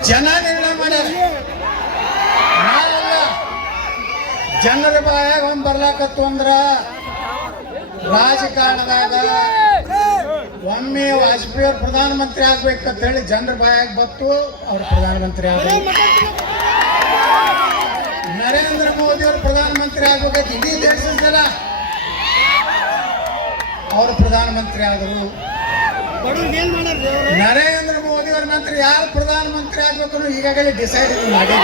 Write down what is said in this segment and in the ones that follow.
ಜನ ನಿರ್ಣಯ ಮಾಡ್ಯಾರ. ನಾವಲ್ಲ ಜನರ ಬಾಯಾಗ ಒಂದ್ ಬರ್ಲಾಕತ್ತು ಅಂದ್ರ ರಾಜಕಾರಣದಾಗ ಒಮ್ಮೆ ವಾಜಪೇಯಿ ಅವ್ರು ಪ್ರಧಾನಮಂತ್ರಿ ಆಗ್ಬೇಕಂತ ಹೇಳಿ ಜನರ ಬಾಯಾಗ ಬತ್ತು ಅವ್ರು ಪ್ರಧಾನಮಂತ್ರಿ ಆಗ್ಬೇಕು. ನರೇಂದ್ರ ಮೋದಿ ಅವರು ಪ್ರಧಾನಮಂತ್ರಿ ಆಗ್ಬೇಕಂತ ಇಡೀ ದೇಶದ ಜನ ಅವರು ಪ್ರಧಾನಮಂತ್ರಿ ಆದರು? ನರೇಂದ್ರ ನಂತರ ಯಾರು ಪ್ರಧಾನಮಂತ್ರಿ ಆಗ್ಬೇಕು ಈಗಾಗಲೇ ಡಿಸೈಡ್ ಮಾಡಿ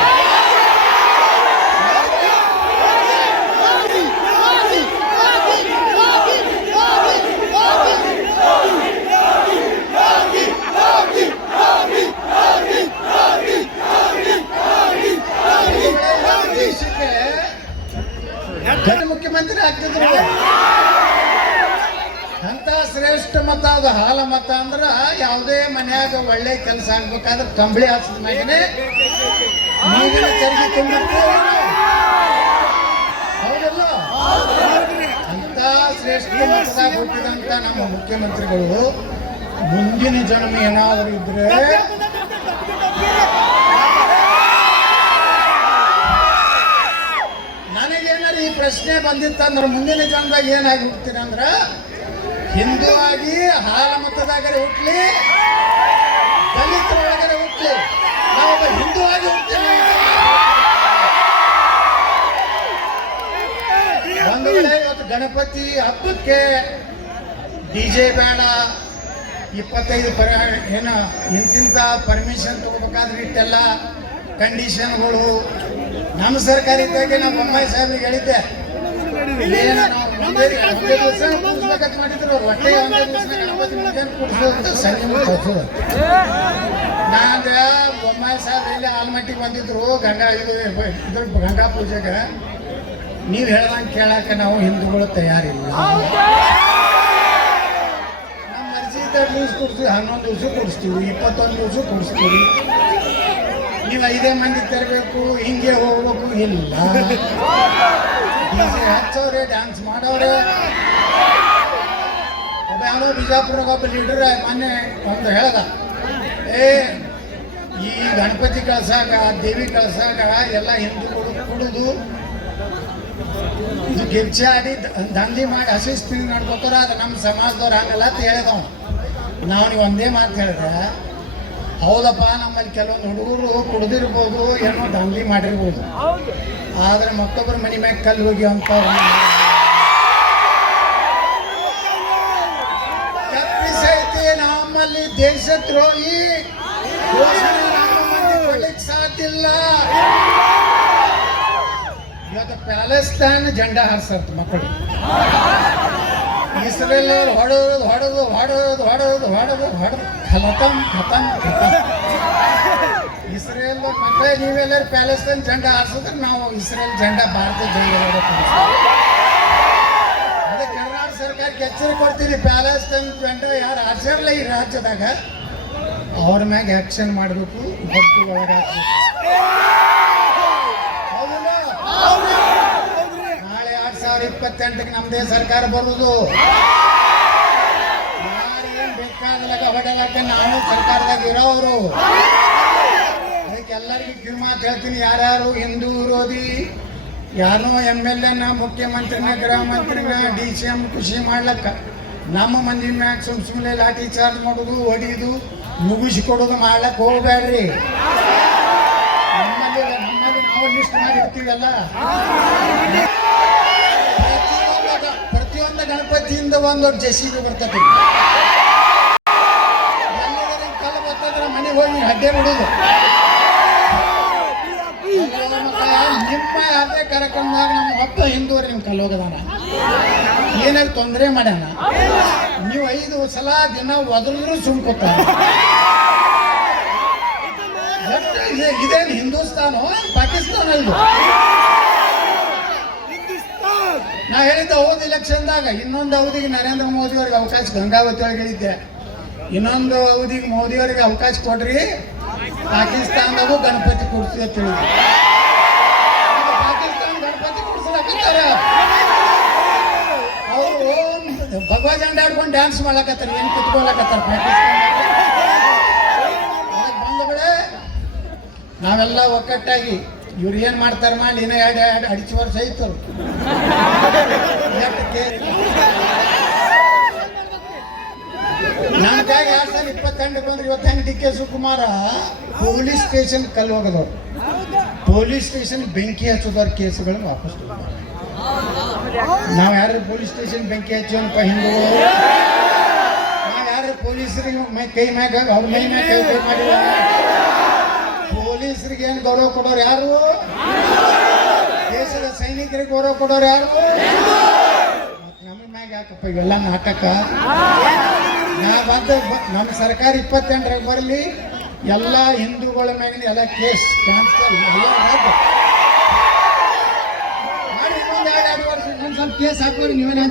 ಮತ ಅದು ಹಾಲ ಮತ ಅಂದ್ರ ಯಾವುದೇ ಮನ್ಯಾಗ ಒಳ್ಳೆ ಕೆಲಸ ಆಗ್ಬೇಕಾದ್ರೆ ಕಂಬಳಿ ಹಾಸಿದ ಮ್ಯಾಗನೆ ನೀರಿನ ಚರ್ಗಿ ಹೌದಲ್ಲ? ಅಂತ ಶ್ರೇಷ್ಠ ನಮ್ಮ ಮುಖ್ಯಮಂತ್ರಿಗಳು, ಮುಂದಿನ ಜನ್ಮ ಏನಾದರೂ ಇದ್ರೆ ನನಗೇನಾರು ಈ ಪ್ರಶ್ನೆ ಬಂದಿತ್ತಂದ್ರೆ ಮುಂದಿನ ಜನ್ಮದಾಗ ಏನಾಗಿ ಹುಡ್ತೀನಿ ಅಂದ್ರ ಹಿಂದೂ ಆಗಿ ಹಾಲ ಮತದಾಗರೆ ಹುಟ್ಲಿ, ದಲಿತರೊಳಗರೆ ಹುಟ್ಲಿ. ನಾವೊಬ್ಬ ಹಿಂದೂ ಆಗಿ ವೇಳೆ ಇವತ್ತು ಗಣಪತಿ ಹಬ್ಬಕ್ಕೆ ಡಿ ಜೆ ಬೇಡ. ಇಪ್ಪತ್ತೈದು ಪರ, ಏನು, ಇಂತಿಂತ ಪರ್ಮಿಷನ್ ತಗೋಬೇಕಾದ್ರೆ ಇಟ್ಟೆಲ್ಲ ಕಂಡೀಷನ್ಗಳು ನಮ್ಮ ಸರ್ಕಾರ ಇದ್ದಾಗೆ ನಮ್ಮ ಬೊಮ್ಮಾಯಿ ಸಾಹೇಬ್ರಿಗೆ ಹೇಳಿದ್ದೆ. ತೋರ್ಸೋದು ಬೊಮ್ಮಾಯಿ ಸಾಹೇಬ್ ಎಲ್ಲಿ ಆಲ್ಮಟ್ಟಿಗೆ ಬಂದಿದ್ರು ಗಂಗಾ ಇದು ಇದ್ರ ಗಂಗಾ ಪೂಜೆಗೆ. ನೀವು ಹೇಳ್ದಂಗೆ ಕೇಳಕ್ಕೆ ನಾವು ಹಿಂದೂಗಳು ತಯಾರಿಲ್ಲ. ನಮ್ಮ ಮರ್ಜಿ ಇದ್ದಾಗ ದಿವ್ಸ ಕೊಡ್ತೀವಿ ಹನ್ನೊಂದು ದಿವಸ ಕೊಡಿಸ್ತೀವಿ ಇಪ್ಪತ್ತೊಂದು ದಿವಸ ಕೊಡಿಸ್ತೀವಿ. ನೀವು ಐದೇ ಮಂದಿ ತರಬೇಕು ಹಿಂಗೆ ಹೋಗ್ಬೇಕು ಇಲ್ಲ. ಹಚ್ಚವ್ರೆ ಡ್ಯಾನ್ಸ್ ಮಾಡವ್ರೆ ಒಬ್ಬ ಯಾರೋ ಬಿಜಾಪುರಾಗ ಒಬ್ಬ ಲೀಡರ್ ಮೊನ್ನೆ ಒಂದು ಹೇಳ್ದ. ಏ, ಈ ಗಣಪತಿ ಕಳ್ಸಾಗ ದೇವಿ ಕಳ್ಸಾಗ ಎಲ್ಲ ಹಿಂದೂಗಳು ಕುಡಿದು ಇದು ಗಿರ್ಜೆ ಆಡಿ ದಂಧಿ ಮಾಡಿ ಹಸಿಸ್ತೀನಿ ನಡ್ಕೋತಾರ, ಅದು ನಮ್ಮ ಸಮಾಜದವ್ರು ಹಂಗಲ್ಲ ಅಂತ ಹೇಳಿದ ನಾವು ನೀವು ಒಂದೇ ಮಾತು ಹೇಳಿದೆ, ಹೌದಪ್ಪ, ನಮ್ಮಲ್ಲಿ ಕೆಲವೊಂದು ಹುಡುಗರು ಕುಡ್ದಿರ್ಬೋದು ಏನೋ ದಂಧಿ ಮಾಡಿರ್ಬೋದು. ಆದ್ರೆ ಮತ್ತೊಬ್ಬರ ಮನೆ ಮ್ಯಾಗ ಕಲ್ಲು ಹೋಗಿ ಅಂತ ತಪ್ಪಿಸೈತಿ ನಮ್ಮಲ್ಲಿ ದೇಶದ್ರೋಹಿ ಘೋಷಣೆ ನಮ್ಮ ಮಂದಿ ಸಾಧ್ಯ ಇಲ್ಲ ಇವತ್ತು ಪ್ಯಾಲೆಸ್ತಾನ್ ಜೆಂಡಾ ಹಾರಿಸತ್ ಮಕ್ಕಳು. ಇಸ್ರೇಲ್ ಹೊಡೆದು ಹೊಡೆದು ಹೊಡೆದು ಹೊಡೆದು ಹೊಡೆದು ಹೊಡೆದು ಖತಮ್ ಖತಂ ಖತಮ್ ಇಸ್ರೇಲ್ ಮಕ್ಕಳೇ ನೀವೆಲ್ಲರೂ ಪ್ಯಾಲೆಸ್ಟೈನ್ ಜಂಡ ಹಾರಿಸಿದ್ರೆ ನಾವು ಇಸ್ರೇಲ್ ಜಂಡ ಭಾರತ ಜೆಂಡಾ ಅದೇ ಕರ್ನಾಟಕ ಸರ್ಕಾರಕ್ಕೆ ಎಚ್ಚರಿಕೆ ಕೊಡ್ತೀವಿ ಪ್ಯಾಲೆಸ್ಟೈನ್ ಜೆಂಡಾ ಯಾರು ಹಾರಿಸಿರಲ್ಲ ಈ ರಾಜ್ಯದಾಗ, ಅವ್ರ ಮ್ಯಾಗ ಆಕ್ಷನ್ ಮಾಡಬೇಕು ಭಕ್ತಿ ಒಳಗಾಕ್ಬೇಕು ಹೌದಿಲ್ಲ? ನಾಳೆ ಎರಡ್ ಸಾವಿರ ಇಪ್ಪತ್ತೆಂಟಕ್ಕೆ ನಮ್ದೇ ಸರ್ಕಾರ ಬರುವುದು. ಯಾರಿಗೇನ್ ಬೇಕಾದ ಹೊಡೆಯಲಾಕ ನಾನು ಸರ್ಕಾರದಾಗ ಇರೋರು. ಎಲ್ಲರಿಗೂ ಕಿವಿ ಮಾತು ಹೇಳ್ತೀನಿ, ಯಾರ್ಯಾರು ಹಿಂದೂ ವಿರೋಧಿ ಯಾರೋ ಎಂ ಎಲ್ ಎನ ಮುಖ್ಯಮಂತ್ರಿನ, ಗೃಹ ಮಂತ್ರಿನ ಡಿ ಸಿ ಎಂ ಖುಷಿ ಮಾಡ್ಲಕ್ಕ, ನಮ್ಮ ಮಂದಿ ಮ್ಯಾಗ ಸುಮ್ ಸುಮ್ಮನೆ ಲಾಠಿ ಚಾರ್ಜ್ ಮಾಡೋದು ಹೊಡಿಯೋದು ಮುಗಿಸಿ ಕೊಡೋದು ಮಾಡ್ಲಕ್ಕೆ ಹೋಗ್ಬೇಡ್ರಿ ನಮ್ಮಲ್ಲಿ ನಮ್ಮಲ್ಲಿ ನಾವು ಲಿಸ್ಟ್ ಮಾಡಿ ಇರ್ತೀವಲ್ಲ ಪ್ರತಿಯೊಂದು ಗಣಪತಿಯಿಂದ ಒಂದು ಜೆಸಿಬಿ ಬರ್ತದೆ. ಕಲ್ಲು ಬರ್ತದ್ರೆ ಮನೆಗೆ ಹೋಗಿ ಅಡ್ಡೆ ಬಿಡೋದು. ಅದೇ ಕಾರ್ಯಕ್ರಮದಾಗ ನಮ್ಮ ಹೊತ್ತ ಹಿಂದೂರು ನಿಮ್ಮ ಕಲ್ಲೋಗದಾನ ಏನಾಗ ತೊಂದರೆ ಮಾಡ್ಯಾನ? ನೀವು ಐದು ಸಲ ದಿನ ಒದರಿದ್ರು ಸುಮ್ಕೋತ ಇದೇನು ಹಿಂದೂಸ್ತಾನ ಪಾಕಿಸ್ತಾನ ಅಲ್ದು ನಾ ಹೇಳಿದ್ದೆ ಹೋದ ಇಲೆಕ್ಷನ್ದಾಗ, ಇನ್ನೊಂದು ಅವಧಿಗೆ ನರೇಂದ್ರ ಮೋದಿ ಅವ್ರಿಗೆ ಅವಕಾಶ ಗಂಗಾವತಿ ಒಳಗೆ ಹೇಳಿದ್ದೆ. ಇನ್ನೊಂದು ಅವಧಿಗೆ ಮೋದಿ ಅವರಿಗೆ ಅವಕಾಶ ಕೊಡ್ರಿ. ಪಾಕಿಸ್ತಾನದಾಗೂ ಗಣಪತಿ ಕೂಡಿಸಿ ಅಂತ ಹೇಳಿದ್ರು ಪಾಕಿಸ್ತಾನ ಗಣಪತಿ ಅವರು ಭಗವಾ ಜಂಡ ಆಡ್ಕೊಂಡು ಡ್ಯಾನ್ಸ್ ಮಾಡ್ಲಕತ್ತಾರ, ಏನು ಕುತ್ಕೊಳಕತ್ತಾರ ಪಾಕಿಸ್ತಾನ ಬಂದಗಳೇ ನಾವೆಲ್ಲ ಒಕ್ಕಟ್ಟಾಗಿ ಇವ್ರು ಏನು ಮಾಡ್ತಾರೆ ಮಾಡಿ, ಇನ್ನೂ ಎರಡು ಎರಡು ಅಡಿಚು ವರ್ಷ ಇತ್ತು ನಮ್ಗಾಗಿ ಇಪ್ಪತ್ತೆಂಟಕ್ಕೆ ಬಂದ್ರೆ ಇವತ್ತು ಹೆಂಗೆ D K Shivakumar? Police station ಕಲ್ಲು ಹೋಗದವ್ರು ಪೊಲೀಸ್ ಸ್ಟೇಷನ್ ಬೆಂಕಿ ಹಚ್ಚೋದವ್ರ ಕೇಸುಗಳನ್ನ ವಾಪಸ್. ನಾವು ಯಾರು ಪೊಲೀಸ್ ಸ್ಟೇಷನ್ ಬೆಂಕಿ ಹಚ್ಚೋನಪ್ಪ ಹಿಂದೂ ನಾವು ಯಾರು ಪೊಲೀಸರಿಗೆ ಕೈ ಮ್ಯಾಗ, ಅವ್ರ ಮೈ ಮ್ಯಾಗ ಕೈ ಪೊಲೀಸರಿಗೆ ಏನು ಗೌರವ ಕೊಡೋರು ಯಾರು? ದೇಶದ ಸೈನಿಕರಿಗೆ ಗೌರವ ಕೊಡೋರು ಯಾರು? ನಮ್ಮ ಮ್ಯಾಗ ಯಾಕಪ್ಪ ಇವೆಲ್ಲ ನಾಟಕ? ನಾ ಬಂದ ನಮ್ಮ ಸರ್ಕಾರ ಇಪ್ಪತ್ತೆಂಟರಾಗ ಬರಲಿ, ಎಲ್ಲ ಹಿಂದೂಗಳ ಮ್ಯಾಗಿನ ಎಲ್ಲ ಕೇಸ್ ಕ್ಯಾನ್ಸಲ್ ಎಲ್ಲ ಮಾಡಿ ಇನ್ನೊಂದು ವರ್ಷ, ಇನ್ನೊಂದು ಸ್ವಲ್ಪ ಕೇಸ್ ಹಾಕೋರಿ ನೀವೇನು